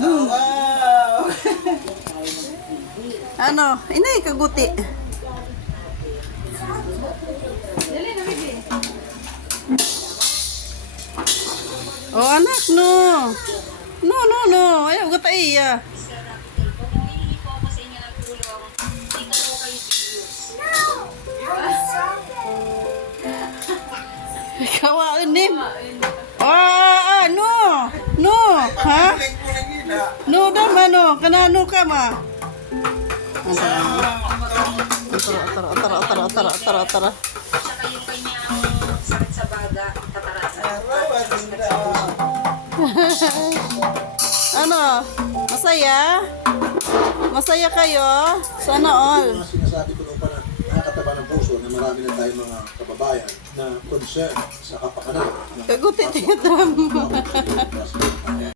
Wow! Ano? Inay, kaguti. Oh, anak, no. No, no, no. Ayaw ka iya. Kawaunin. No. No. Ha? No, dama, no. Kanano ka, ma? Tara. Saka yung kanyang sakit sa baga, katarasan. Ano? Masaya? Masaya kayo? Sana all. Yung mga sinasabi ko nung pa na nakakataba ng puso na marami na tayong mga kababayan na concern sa kapakanan. Kaguti tingnan mo.